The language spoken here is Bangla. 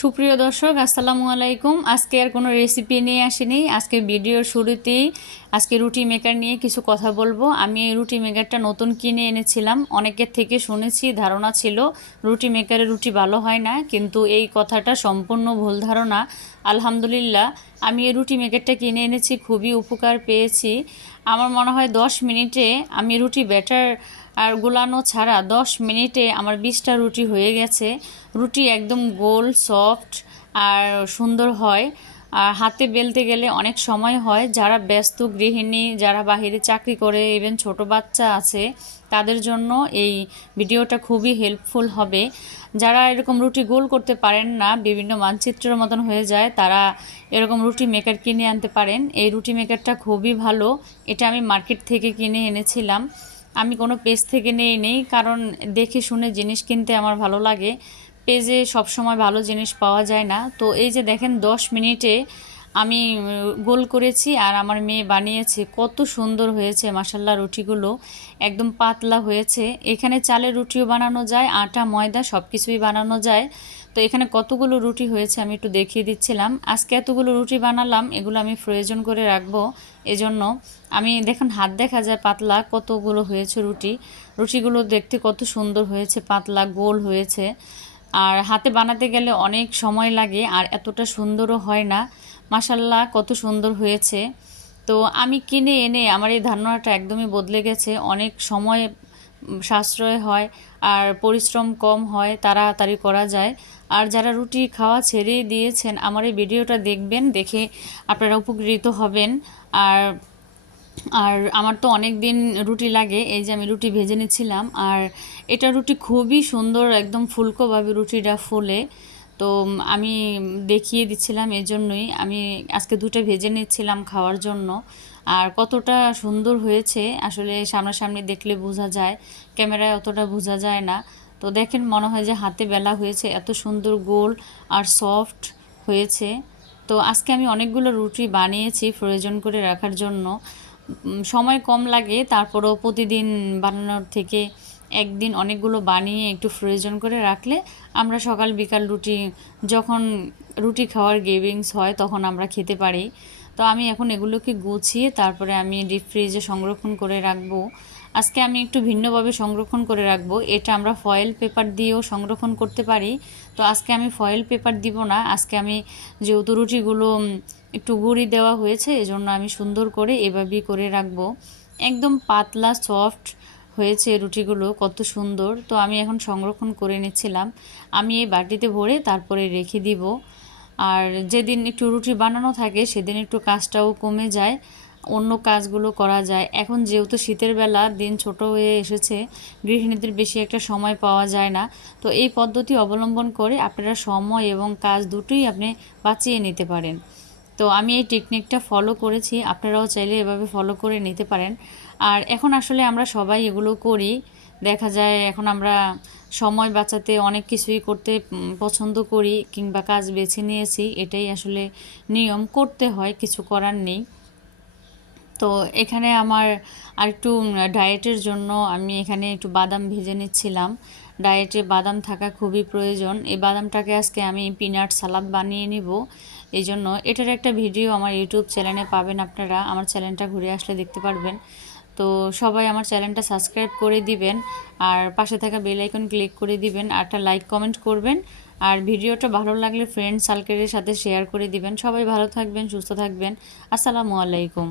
সুপ্রিয় দর্শক আসসালামু আলাইকুম। আজকে আর কোনো রেসিপি নিয়ে আসিনি। আজকে ভিডিওর শুরুতেই আজকে রুটি মেকার নিয়ে কিছু কথা বলব। আমি এই রুটি মেকারটা নতুন কিনে এনেছিলাম। অনেকের থেকে শুনেছি, ধারণা ছিল রুটি মেকারে রুটি ভালো হয় না, কিন্তু এই কথাটা সম্পূর্ণ ভুল ধারণা। আলহামদুলিল্লাহ, আমি এই রুটি মেকারটা কিনে এনেছি, খুবই উপকার পেয়েছি। আমার মনে হয় দশ মিনিটে আমি রুটি ব্যাটার আর গুলানো ছাড়া দশ মিনিটে আমার বিশটা রুটি হয়ে গেছে। রুটি একদম গোল সফট আর সুন্দর হয়। আর হাতে বেলতে গেলে অনেক সময় হয়। যারা ব্যস্ত গৃহিণী, যারা বাহিরে চাকরি করে ইভেন ছোট বাচ্চা আছে, তাদের জন্য এই ভিডিওটা খুবই হেল্পফুল হবে। যারা এরকম রুটি গোল করতে পারেন না, বিভিন্ন মানচিত্রের মতন হয়ে যায়, তারা এরকম রুটি মেকার কিনে আনতে পারেন। এই রুটি মেকারটা খুবই ভালো। এটা আমি মার্কেট থেকে কিনে এনেছিলাম। আমি কোনো পেজ থেকে নেই নেই, কারণ দেখে শুনে জিনিস কিনতে আমার ভালো লাগে। পেজে সবসময় ভালো জিনিস পাওয়া যায় না। তো এই যে দেখেন দশ মিনিটে আমি গোল করেছি আর আমার মেয়ে বানিয়েছে, কত সুন্দর হয়েছে মাসাল্লা রুটিগুলো একদম পাতলা হয়েছে। এখানে চালের রুটিও বানানো যায়, আটা, ময়দা সব কিছুই বানানো যায়। তো এখানে কতগুলো রুটি হয়েছে আমি একটু দেখিয়ে দিচ্ছিলাম। আজকে এতগুলো রুটি বানালাম, এগুলো আমি প্রয়োজন করে রাখব। এজন্য আমি, দেখুন হাত দেখা যায় পাতলা, কতগুলো হয়েছে রুটি। রুটিগুলো দেখতে কত সুন্দর হয়েছে, পাতলা, গোল হয়েছে। আর হাতে বানাতে গেলে অনেক সময় লাগে আর এতটা সুন্দরও হয় না। মাসাল্লাহ কত সুন্দর হয়েছে। তো আমি কিনে এনে আমার এই ধারণাটা একদমই বদলে গেছে। অনেক সময় সাশ্রয় হয় আর পরিশ্রম কম হয়, তাড়াতাড়ি করা যায়। আর যারা রুটি খাওয়া ছেড়েই দিয়েছেন, আমার এই ভিডিওটা দেখবেন, দেখে আপনারা উপকৃত হবেন। আর আর আমার তো অনেক দিন রুটি লাগে, এই যে আমি রুটি ভেজে নিচ্ছিলাম। আর এটা রুটি খুবই সুন্দর, একদম ফুলকোভাবে রুটিটা ফুলে। তো আমি দেখিয়ে দিচ্ছিলাম এই জন্যই। আমি আজকে দুটো ভেজে নিচ্ছিলাম খাওয়ার জন্য। আর কতটা সুন্দর হয়েছে, আসলে সামনাসামনি দেখলে বোঝা যায়। ক্যামেরায় অতটা বোঝা যায় না। তো দেখেন, মনে হয় যে হাতে বেলা হয়েছে, এত সুন্দর গোল আর সফট হয়েছে। তো আজকে আমি অনেকগুলো রুটি বানিয়েছি প্রয়োজন করে রাখার জন্য। সময় কম লাগে, তারপরও প্রতিদিন বানানোর থেকে একদিন অনেকগুলো বানিয়ে একটু প্রয়োজন করে রাখলে আমরা সকাল বিকাল রুটি, যখন রুটি খাওয়ার গেভিংস হয় তখন আমরা খেতে পারি। তো আমি এখন এগুলোকে গুছিয়ে তারপরে আমি ডিপ ফ্রিজে সংরক্ষণ করে রাখব। আজকে আমি একটু ভিন্নভাবে সংরক্ষণ করে রাখব। এটা আমরা ফয়েল পেপার দিয়েও সংরক্ষণ করতে পারি। তো আজকে আমি ফয়েল পেপার দিব না। আজকে আমি যেহেতু রুটিগুলো একটু গুঁড়ি দেওয়া হয়েছে, এজন্য আমি সুন্দর করে এভাবেই করে রাখব। একদম পাতলা সফট হয়েছে রুটিগুলো, কত সুন্দর। তো আমি এখন সংরক্ষণ করে নিচ্ছিলাম। আমি এই বাটিতে ভরে তারপরে রেখে দিব। আর যেদিন একটু রুটি বানানো থাকে, সেদিন একটু কাজটাও কমে যায়। অন্য কাজগুলো করা যায়। এখন যেহেতু শীতের বেলা, দিন ছোট হয়ে এসেছে, গৃহিণীদের বেশি একটা সময় পাওয়া যায় না। তো এই পদ্ধতি অবলম্বন করে আপনারা সময় এবং কাজ দুটোই আপনি বাঁচিয়ে নিতে পারেন। তো আমি এই টেকনিকটা ফলো করেছি, আপনারাও চাইলে এভাবে ফলো করে নিতে পারেন। আর এখন আসলে আমরা সবাই এগুলো করি। দেখা যায় এখন আমরা সময় বাঁচাতে অনেক কিছুই করতে পছন্দ করি কিংবা কাজ বেছে নিয়েছি, এটাই আসলে নিয়ম। করতে হয়, কিছু করার নেই। তো এখানে আমার আর একটু ডায়েটের জন্য আমি এখানে একটু বাদাম ভেজে নিচ্ছিলাম। ডায়েটে বাদাম থাকা খুবই প্রয়োজন। এই বাদামটাকে আজকে আমি পিনাট সালাদ বানিয়ে নিব। এই জন্য এটার একটা ভিডিও আমার ইউটিউব চ্যানেলে পাবেন আপনারা। আমার চ্যানেলটা ঘুরে আসলে দেখতে পারবেন। তো সবাই আমার চ্যানেলটা সাবস্ক্রাইব করে দিবেন আর পাশে থাকা বেল আইকন ক্লিক করে দিবেন আর একটা লাইক কমেন্ট করবেন। আর ভিডিওটা ভালো লাগলে ফ্রেন্ড সার্কেলের সাথে শেয়ার করে দিবেন। সবাই ভালো থাকবেন, সুস্থ থাকবেন। আসসালামু আলাইকুম।